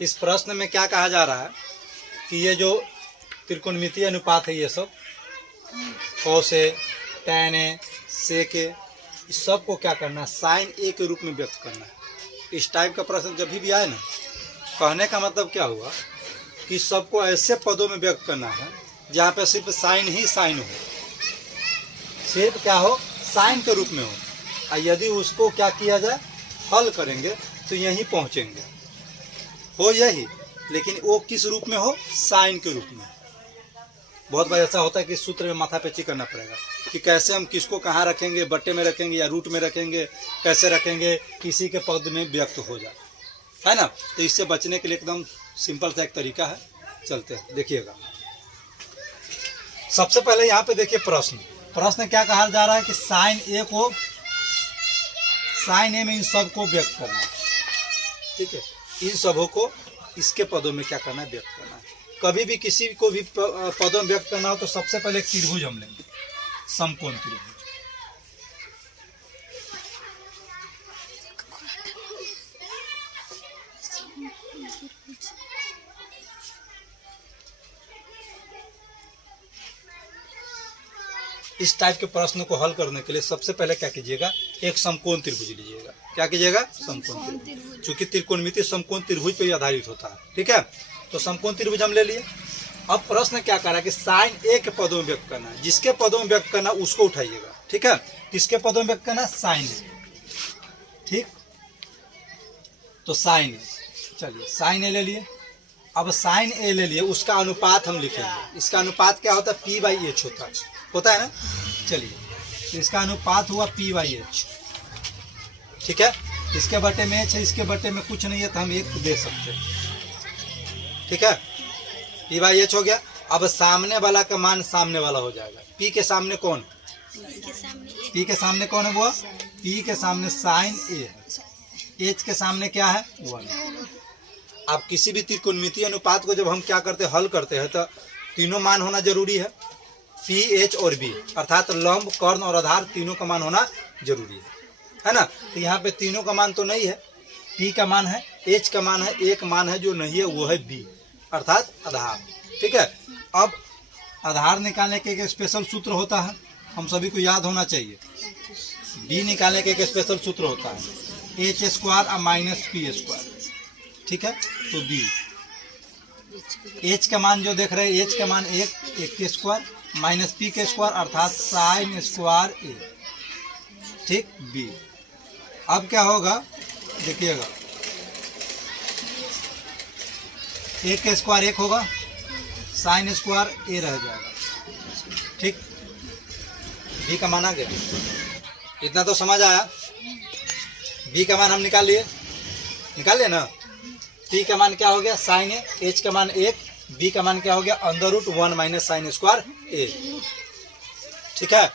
इस प्रश्न में क्या कहा जा रहा है कि ये जो त्रिकोणमितीय अनुपात है, ये सब cos A, tan A, sec ए, इस सब को क्या करना है, साइन ए के रूप में व्यक्त करना है। इस टाइप का प्रश्न जब भी आए ना, कहने का मतलब क्या हुआ कि सबको ऐसे पदों में व्यक्त करना है जहाँ पे सिर्फ साइन ही साइन हो, सिर्फ क्या हो, साइन के रूप में हो। और यदि उसको क्या किया जाए, हल करेंगे तो यहीं पहुँचेंगे, हो यही, लेकिन वो किस रूप में हो, साइन के रूप में। बहुत बार ऐसा होता है कि सूत्र में माथा पेची करना पड़ेगा कि कैसे हम किसको कहाँ रखेंगे, बट्टे में रखेंगे या रूट में रखेंगे, कैसे रखेंगे, किसी के पद में व्यक्त हो जाए, है ना। तो इससे बचने के लिए एकदम सिंपल सा एक तरीका है, चलते हैं देखिएगा। सबसे पहले यहाँ पे देखिए प्रश्न क्या कहा जा रहा है कि साइन ए में इन सब को व्यक्त करना है, ठीक है। इन सबों को इसके पदों में क्या करना है, व्यक्त करना है। कभी भी किसी को भी पदों में व्यक्त करना हो तो सबसे पहले एक त्रिभुज हम लेंगे, समकोण त्रिभुज। इस टाइप के प्रश्न को हल करने के लिए सबसे पहले क्या कीजिएगा, एक समकोण त्रिभुज लीजिएगा। क्या कीजिएगा, समकोण त्रिभुज, चूंकि त्रिकोणमितीय समकोण त्रिभुज पे आधारित होता है, ठीक है। तो समकोण त्रिभुज हम ले लिए। अब प्रश्न क्या कर रहा है कि साइन ए के पदों में व्यक्त करना है, जिसके पदों में व्यक्त करना उसको उठाइएगा, ठीक है। किसके पदों में व्यक्त करना, साइन ए, ठीक। तो साइन ए, चलिए साइन ए ले लिए। अब साइन ए ले लिए, उसका अनुपात हम लिखेंगे। इसका अनुपात क्या होता है, p/h होता है ना। चलिए इसका अनुपात हुआ p/h, ठीक है। इसके बटे में h है, इसके बटे में कुछ नहीं है तो हम 1 दे सकते हैं, ठीक है। p/h हो गया। अब सामने वाला का मान सामने वाला हो जाएगा। p के सामने कौन, p के सामने कौन है, वो p के सामने साइन ए है, h के सामने क्या है, 1। अब किसी भी त्रिकोणमितीय अनुपात को जब हम क्या करते हैं, हल करते हैं, तो तीनों मान होना जरूरी है, p, h और b, अर्थात लंब, कर्ण और आधार तीनों का मान होना जरूरी है ना। तो यहाँ पे तीनों का मान तो नहीं है, p का मान है, h का मान है, एक मान है जो नहीं है, वो है b, अर्थात आधार, ठीक है। अब आधार निकालने के एक स्पेशल सूत्र होता है, हम सभी को याद होना चाहिए। b निकालने के एक स्पेशल सूत्र होता है, h² - p², ठीक है। तो b, h का मान जो देख रहे हैं, h का मान 1 के स्क्वायर माइनस p के स्क्वायर, अर्थात साइन स्क्वायर a, ठीक, b। अब क्या होगा देखिएगा, 1 के स्क्वायर 1 होगा, साइन स्क्वायर a रह जाएगा, ठीक। b का मान आ गया, इतना तो समझ आया। b का मान हम निकाल लिए ना। p का मान क्या हो गया, साइन ए, h का मान 1, b का मान क्या हो गया, √1 - साइन स्क्वायर a, ठीक है।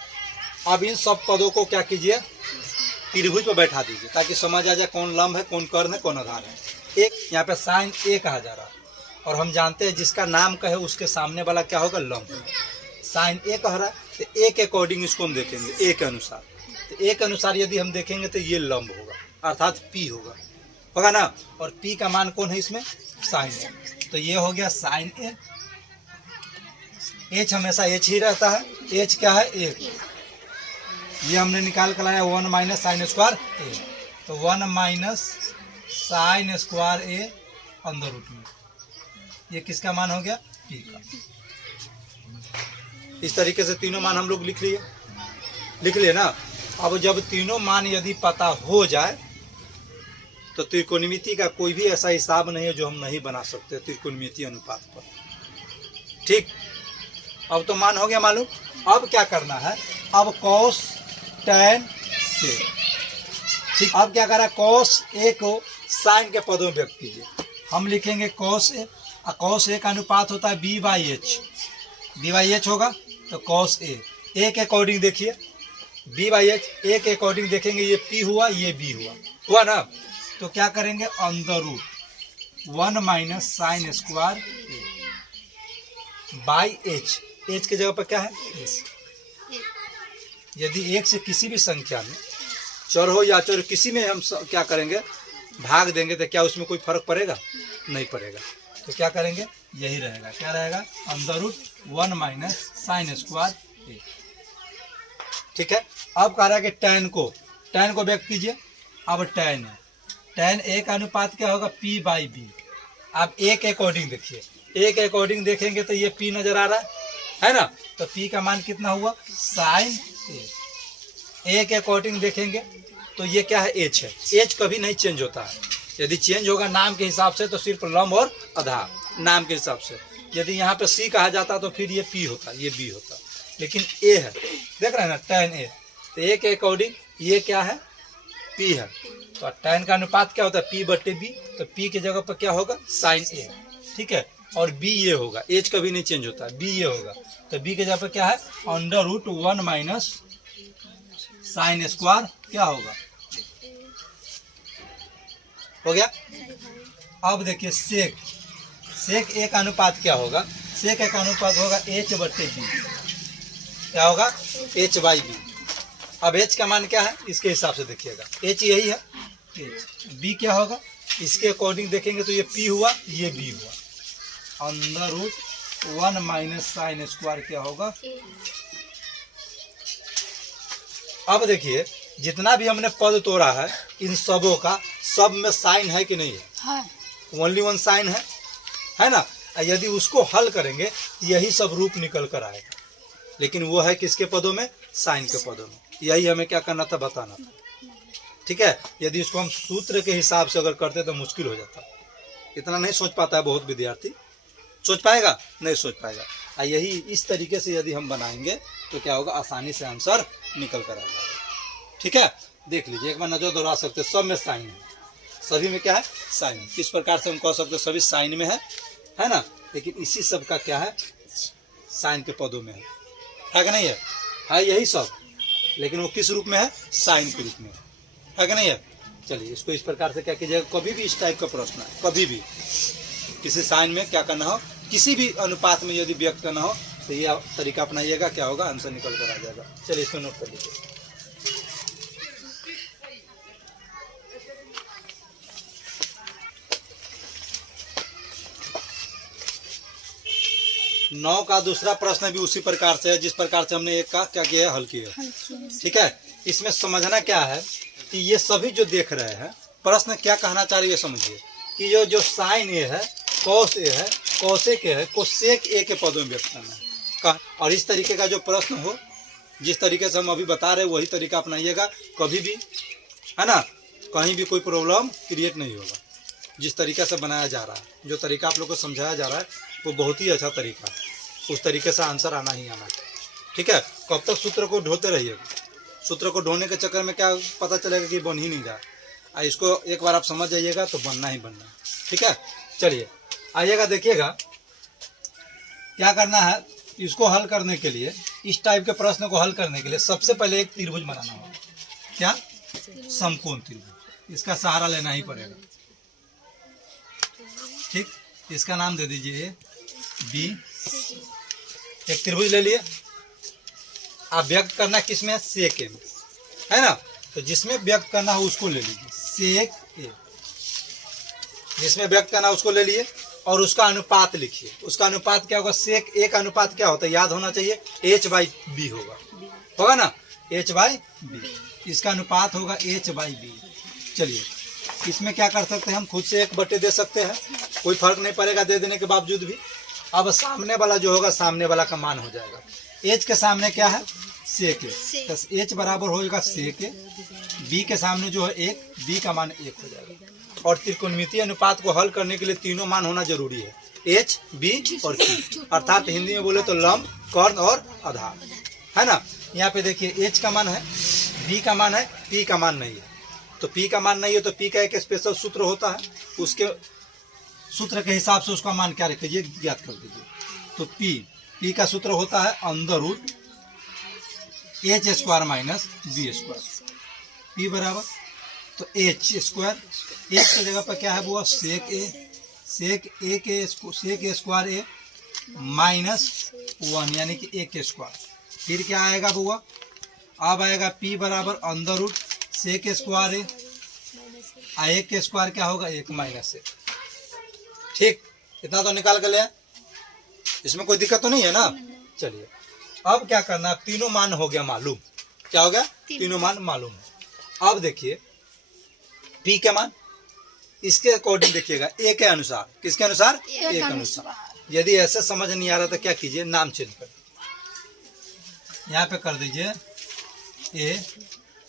अब इन सब पदों को क्या कीजिए, त्रिभुज पर बैठा दीजिए ताकि समझ आ जाए कौन लंब है, कौन कर्ण है, कौन आधार है। एक यहाँ पे साइन ए कहा जा रहा है, और हम जानते हैं जिसका नाम कहे उसके सामने वाला क्या होगा, लंब। साइन ए कह रहा है तो ए के अकॉर्डिंग इसको हम देखेंगे, ए के अनुसार। तो ए के अनुसार यदि हम देखेंगे तो ये लंब होगा, अर्थात p होगा ना। और p का मान कौन है इसमें, साइन ए, तो ये हो गया साइन ए। h हमेशा h ही रहता है, h क्या है, 1, ये हमने निकाल कर लाया 1 - साइन स्क्वायर a, तो 1 - साइन स्क्वायर a अंदर रूट में, ये किसका मान हो गया, p का। इस तरीके से तीनों मान हम लोग लिख लिए ना। अब जब तीनों मान यदि पता हो जाए तो त्रिकोणमिति का कोई भी ऐसा हिसाब नहीं है जो हम नहीं बना सकते त्रिकोणमितीय अनुपात पर, ठीक। अब तो मान हो गया मालूम। अब क्या करना है, अब cos tan से, ठीक। अब क्या करा, cos a को साइन के पदों में व्यक्त कीजिए। हम लिखेंगे cos a, और cos a का अनुपात होता है b/h होगा, तो cos a के अकॉर्डिंग देखिए, b/h, a के अकॉर्डिंग देखेंगे, ये p हुआ, ये b हुआ ना। तो क्या करेंगे, अंदर root 1 - sine square by h, h की जगह पर क्या है, यदि 1 से किसी भी संख्या में, चर हो या चर, किसी में हम क्या करेंगे, भाग देंगे तो क्या उसमें कोई फर्क पड़ेगा, नहीं पड़ेगा। तो क्या करेंगे, यही रहेगा, क्या रहेगा, √1 माइनस साइन स्क्वायर ए। ठीक है। अब कह रहा है कि टैन को व्यक्त कीजिए। अब टैन ए का अनुपात क्या होगा, P/B। आप ए के अकॉर्डिंग देखिए, ए के अकॉर्डिंग देखेंगे तो ये P नजर आ रहा है ना, तो P का मान कितना हुआ, साइन ए के अकॉर्डिंग देखेंगे तो ये क्या है, H है। H कभी नहीं चेंज होता है, यदि चेंज होगा नाम के हिसाब से तो सिर्फ लंब और आधार नाम के हिसाब से। यदि यहाँ पे C कहा जाता तो फिर ये P होता, ये B होता, लेकिन A है, देख रहे हैं ना, टैन ए, तो ए के अकॉर्डिंग ये क्या है, P है। तो टैन का अनुपात क्या होता है, P/B, तो P की जगह पर क्या होगा, साइन ए। ठीक है, और B ये होगा, H कभी नहीं चेंज होता, B ये होगा, तो B की जगह पर क्या है, √1 माइनस साइन स्क्वायर क्या होगा, हो गया। अब देखिए सेक ए का अनुपात क्या होगा, सेक ए का अनुपात होगा H/B, क्या होगा, H/B। अब H का मान क्या है, इसके हिसाब से देखिएगा, H यही है, B क्या होगा, इसके अकॉर्डिंग देखेंगे तो ये P हुआ, ये B हुआ, √1 माइनस साइन स्क्वायर क्या होगा। अब देखिए जितना भी हमने पद तोड़ा है, इन सबों का सब में साइन है कि नहीं है, ओनली वन साइन है ना। यदि उसको हल करेंगे यही सब रूप निकल कर आएगा, लेकिन वो है किसके पदों में, साइन के पदों में। यही हमें क्या करना था, बताना था। ठीक है, यदि इसको हम सूत्र के हिसाब से अगर करते तो मुश्किल हो जाता, इतना नहीं सोच पाता है बहुत विद्यार्थी, सोच पाएगा, नहीं सोच पाएगा। यही इस तरीके से यदि हम बनाएंगे तो क्या होगा, आसानी से आंसर निकल कर आ जाएगा। ठीक है, देख लीजिए, एक बार नजर दौड़ा सकते, सब में साइन है, सभी में क्या है, साइन। किस प्रकार से हम कह सकते सभी साइन में है ना, लेकिन इसी सब का क्या है, साइन के पदों में है कि नहीं है यही सब, लेकिन वो किस रूप में है, साइन के रूप में है कि नहीं है। चलिए इसको इस प्रकार से क्या कीजिएगा, कभी भी इस टाइप का प्रश्न है, कभी भी किसी साइन में क्या करना हो, किसी भी अनुपात में यदि व्यक्त करना हो तो ये तरीका अपनाइएगा, क्या होगा, आंसर निकल कर आ जाएगा। चलिए इसको नोट कर लीजिए। 9 का दूसरा प्रश्न भी उसी प्रकार से है जिस प्रकार से हमने एक का क्या किया है, हल किया। ठीक है, इसमें समझना क्या है कि ये सभी जो देख रहे हैं प्रश्न क्या कहना चाह रही है, समझिए कि जो साइन ए है, कॉस ए है, कॉसेक ए है, कोसेक ए के पदों में व्यक्त करना है। और इस तरीके का जो प्रश्न हो, जिस तरीके से हम अभी बता रहे हैं वही तरीका अपनाइएगा, कभी भी है ना, कहीं भी कोई प्रॉब्लम क्रिएट नहीं होगा। जिस तरीके से बनाया जा रहा है, जो तरीका आप लोग को समझाया जा रहा है वो बहुत ही अच्छा तरीका है, उस तरीके से आंसर आना ही आना है। ठीक है, कब तक सूत्र को ढोते रहिएगा, सूत्र को ढोने के चक्कर में क्या पता चलेगा कि बन ही नहीं रहा। इसको एक बार आप समझ जाइएगा तो बनना ही बनना है। ठीक है, चलिए आइएगा, देखिएगा क्या करना है। इसको हल करने के लिए, इस टाइप के प्रश्न को हल करने के लिए सबसे पहले एक त्रिभुज बनाना होगा। क्या, समकोण त्रिभुज, इसका सहारा लेना ही पड़ेगा। ठीक, इसका नाम दे दीजिए बी। एक त्रिभुज ले लिए, आप व्यक्त करना किसमें, सेक ए में, है ना। तो जिसमें व्यक्त करना हो उसको ले लीजिए, सेक ए, जिसमें व्यक्त करना उसको ले लिए और उसका अनुपात लिखिए। उसका अनुपात क्या होगा, सेक ए का अनुपात क्या होता है, याद होना चाहिए, H/B होगा ना, H/B। इसका अनुपात होगा H/B। चलिए इसमें क्या कर सकते हैं, हम खुद से 1/, दे सकते हैं, कोई फर्क नहीं पड़ेगा दे देने के बावजूद भी। अब सामने वाला जो होगा, सामने वाला का मान हो जाएगा, H के सामने क्या है, सेक ए, तो H बराबर होगा सेक ए। B के सामने जो है 1, B का मान 1 हो जाएगा। और त्रिकोणमितीय अनुपात को हल करने के लिए तीनों मान होना जरूरी है, H, B और Q, अर्थात हिंदी में बोले तो लंब, कर्ण और आधार, है ना। यहाँ पे देखिए H का मान है, B का मान है, P का मान नहीं है। तो P का मान नहीं है तो P का एक स्पेशल सूत्र होता है, उसके सूत्र के हिसाब से उसका मान क्या रखें, ये ज्ञात कर दीजिए। तो P का सूत्र होता है √H² माइनस B²। P बराबर तो H², H की जगह पर क्या है वो, सेक ए स्क्वायर ए माइनस 1 यानी कि A²। फिर क्या आएगा बुआ, अब आएगा P बराबर √सेक² ए, A² क्या होगा, 1 - 1। ठीक, इतना तो निकाल कर ले, इसमें कोई दिक्कत तो नहीं है ना। चलिए अब क्या करना, तीनों मान हो गया मालूम। क्या हो गया? तीनों मान मालूम है। अब देखिए पी के मान इसके अकॉर्डिंग देखिएगा ए के अनुसार। किसके अनुसार? ए के अनुसार। यदि ऐसे समझ नहीं आ रहा तो क्या कीजिए, नाम चेंज कर, यहाँ पे कर दीजिए ए,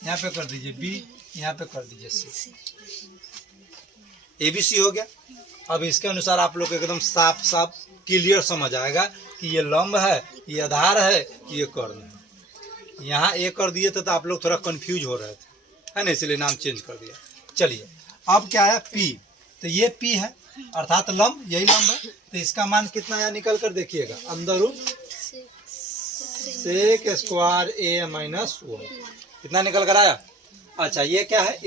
यहाँ पे कर दीजिए बी, यहाँ पे कर दीजिए सी। ABC हो गया। अब इसके अनुसार आप लोग एकदम साफ साफ क्लियर समझ आएगा कि ये लंब है, ये आधार है, ये कर्ण है। यहाँ ए कर दिए थे तो आप लोग थोड़ा कंफ्यूज हो रहे थे, है ना, इसलिए नाम चेंज कर दिया। चलिए अब क्या है, P, तो ये P है अर्थात लंब, यही लंब है। तो इसका मान कितना यहाँ निकल कर देखिएगा, अंदर रूट सेक स्क्वायर ए माइनस 1, कितना निकल कर आया। अच्छा ये क्या है,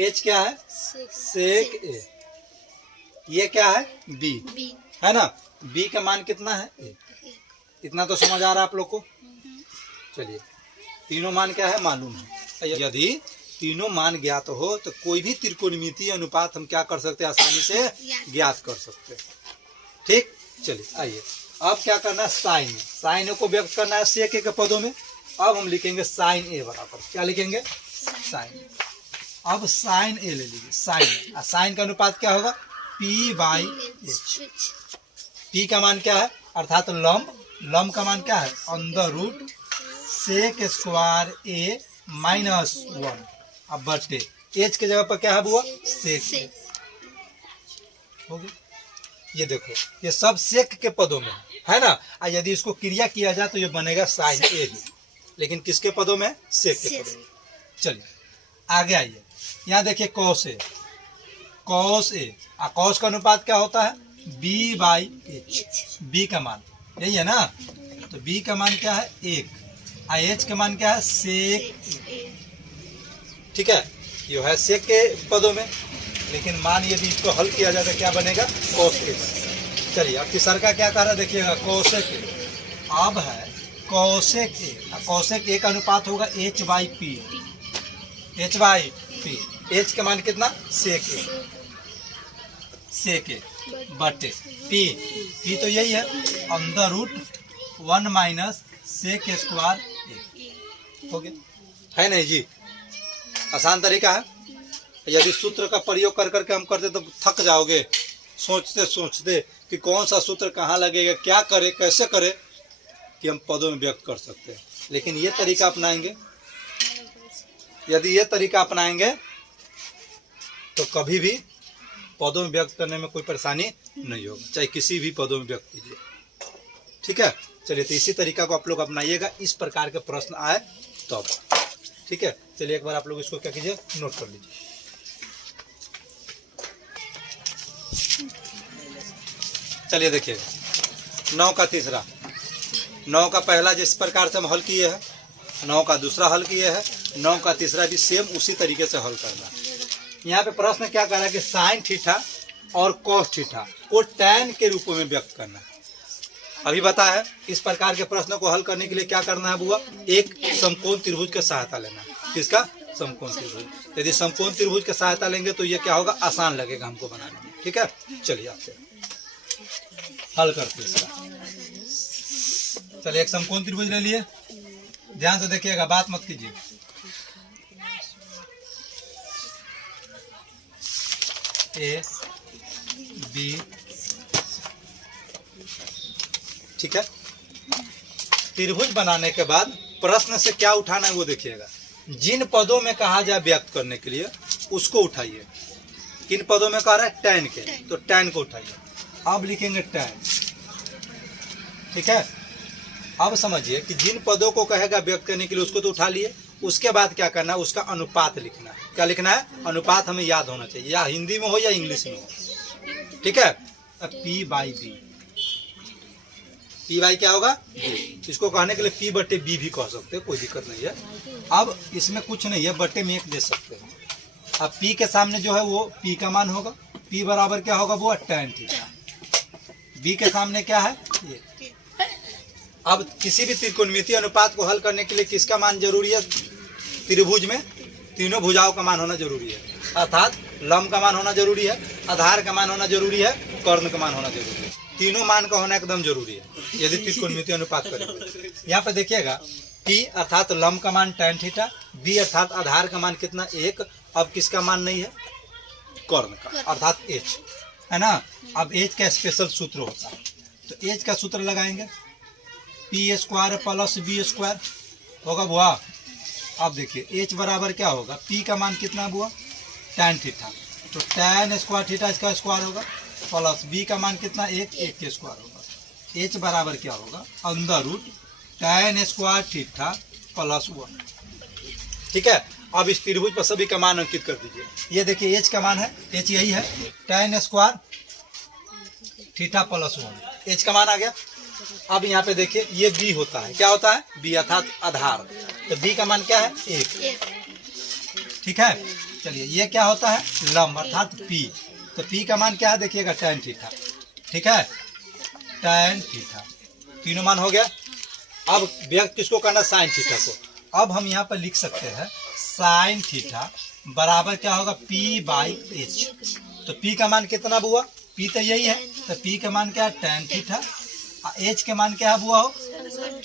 H क्या है, सेक ए, ये क्या है B, है ना। B का मान कितना है, 1। इतना तो समझ आ रहा है आप लोग को। चलिए तीनों मान क्या है मालूम है। यदि तीनों मान ज्ञात हो तो कोई भी त्रिकोणमितीय अनुपात हम क्या कर सकते हैं, आसानी से ज्ञात कर सकते हैं। ठीक, चलिए आइए अब क्या करना है, साइन। साइन को व्यक्त करना है सेक के पदों में। अब हम लिखेंगे साइन ए बराबर, क्या लिखेंगे, साइन। अब साइन ए ले लीजिए, साइन। साइन का अनुपात क्या होगा, P/H। P का मान क्या है, अर्थात लंब। लंब का मान क्या है, अंदर रूट सेक स्क्वायर ए माइनस 1। अब बटे H के जगह पर क्या है बुआ, सेक हो गया। ये देखो ये सब सेक के पदों में है ना। यदि इसको क्रिया किया जाए तो ये बनेगा साइन ए ही, लेकिन किसके पदों में, सेक के पदों में। चलिए आगे आइए, यहाँ देखिए cos A, cos A. Cos का अनुपात क्या होता है, B/H। B का मान यही है ना, तो B का मान क्या है, 1। H का मान क्या है, सेक ए। ठीक है, ये है सेक के पदों में, लेकिन मान यदि इसको हल किया जाए तो क्या बनेगा, कॉस ए। चलिए अब तीसरा का क्या कर रहा है देखिएगा, कोसेक ए। अब है कोसेक ए, कोसेक ए का अनुपात होगा H/P। H/P, H का मान कितना, सेक ए, सेक ए बटे P तो यही है अंदर रूट 1 माइनस सेक स्क्वायर ए। हो गया, है नहीं जी, आसान तरीका है। यदि सूत्र का प्रयोग कर करके हम करते तो थक जाओगे सोचते सोचते कि कौन सा सूत्र कहाँ लगेगा, क्या करे, कैसे करे कि हम पदों में व्यक्त कर सकते हैं। लेकिन ये तरीका अपनाएंगे, यदि ये तरीका अपनाएंगे तो कभी भी पदों में व्यक्त करने में कोई परेशानी नहीं होगा, चाहे किसी भी पदों में व्यक्त कीजिए। ठीक है, चलिए तो इसी तरीका को आप लोग अपनाइएगा, इस प्रकार के प्रश्न आए तो। ठीक है, चलिए एक बार आप लोग इसको क्या कीजिए, नोट कर लीजिए। चलिए देखिए 9 का तीसरा, 9 का पहला जिस प्रकार से हम हल किए हैं, 9 का दूसरा हल किए हैं, 9 का तीसरा भी सेम उसी तरीके से हल करना। यहाँ पे प्रश्न क्या कर रहा है कि साइन थीटा और कॉस थीटा को टैन के रूप में व्यक्त करना है। अभी बता है, इस प्रकार के प्रश्न को हल करने के लिए क्या करना है बुआ, एक समकोण त्रिभुज की सहायता लेना है। किसका, समकोण त्रिभुज। यदि समकोण त्रिभुज की सहायता लेंगे तो ये क्या होगा, आसान लगेगा हमको बनाने में। ठीक है, चलिए आपसे हल करते हैं। चलिए एक समकोण त्रिभुज ले लिए, ध्यान से देखिएगा, बात मत कीजिए। ए बी, ठीक है। त्रिभुज बनाने के बाद प्रश्न से क्या उठाना है वो देखिएगा। जिन पदों में कहा जाए व्यक्त करने के लिए उसको उठाइए। किन पदों में कह रहा है, टैन के, तो टैन को उठाइए। अब लिखेंगे टैन। ठीक है, अब समझिए कि जिन पदों को कहेगा व्यक्त करने के लिए उसको तो उठा लिए, उसके बाद क्या करना है, उसका अनुपात लिखना है। क्या लिखना है, अनुपात हमें याद होना चाहिए, या हिंदी में हो या इंग्लिश में हो। ठीक है, P/B, P/B क्या होगा, इसको कहने के लिए P/B भी कह सकते हैं, कोई दिक्कत नहीं है। अब इसमें कुछ नहीं है, बटे में 1 दे सकते हैं। अब P के सामने जो है वो P का मान होगा, P बराबर क्या होगा, वो टैन थीटा। B के सामने क्या है, ये। अब किसी भी त्रिकोणमितीय अनुपात को हल करने के लिए किसका मान जरूरी है, त्रिभुज में तीनों भुजाओं का मान होना जरूरी है, अर्थात लंब का मान होना जरूरी है, आधार का मान होना जरूरी है कर्ण का मान होना जरूरी है। तीनों मान का होना एकदम जरूरी है यदि त्रिकोणमितीय अनुपात करेंगे। यहाँ पे देखिएगा P अर्थात लंब का मान tan थीटा, B अर्थात आधार का मान कितना 1, अब किसका मान नहीं है, कर्ण का अर्थात H है ना। अब H का स्पेशल सूत्र होता है, तो H का सूत्र लगाएंगे P square plus B square होगा बुआ। अब देखिए H बराबर क्या होगा, P का मान कितना बुआ tan थीटा, तो tan स्क्वायर थीटा इसका स्क्वायर होगा प्लस B का मान कितना 1 के स्क्वायर होगा। H बराबर क्या होगा under root tan square theta plus 1। ठीक है, अब इस त्रिभुज पर सभी का मान अंकित कर दीजिए। ये देखिए H का मान है, H यही है tan square theta plus 1, H का मान आ गया। अब यहाँ पे देखिए ये B होता है, क्या होता है B अर्थात आधार, तो B का मान क्या है 1। ठीक है, चलिए ये क्या होता है लंब अर्थात P, तो P का मान क्या है देखिएगा tan थीटा। ठीक है, tan थीटा तीनों मान हो गया। अब व्यक्त किसको करना साइन थीटा को। अब हम यहाँ पर लिख सकते हैं साइन थीटा बराबर क्या होगा P/H, तो P का मान कितना बुआ, P तो यही है, तो P का मान क्या है tan थीटा, H के मान क्या है बुआ हो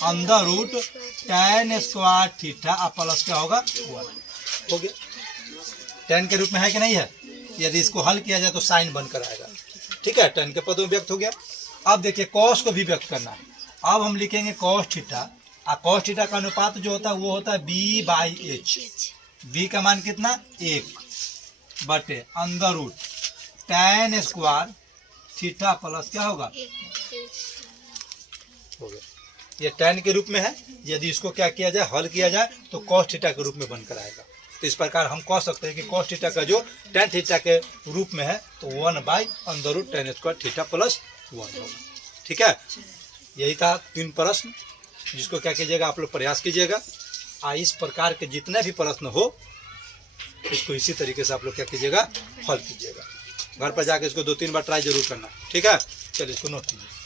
under root tan square theta plus क्या होगा 1 हो गया। tan के रूप में है कि नहीं है, यदि इसको हल किया जाए तो साइन बनकर आएगा। ठीक है, tan के पदों में व्यक्त हो गया। अब देखिए कॉस को भी व्यक्त करना है, अब हम लिखेंगे कॉस थीटा, कॉस थीटा का अनुपात जो होता है वो होता है B/H, B का मान कितना 1 बटे under root tan square theta plus क्या होगा हो गया। ये tan के रूप में है, यदि इसको क्या किया जाए हल किया जाए तो कॉस थीटा के रूप में बनकर आएगा। तो इस प्रकार हम कह सकते हैं कि कॉस थीटा का जो tan थीटा के रूप में है तो 1/√tan स्क्वायर थीटा प्लस 1 होगा। ठीक है, यही था 3 प्रश्न, जिसको क्या कीजिएगा आप लोग प्रयास कीजिएगा। इस प्रकार के जितने भी प्रश्न हो इसको इसी तरीके से आप लोग क्या कीजिएगा हल कीजिएगा। घर पर जाके इसको 2-3 बार ट्राई जरूर करना। ठीक है, चलिए इसको नोट कीजिए।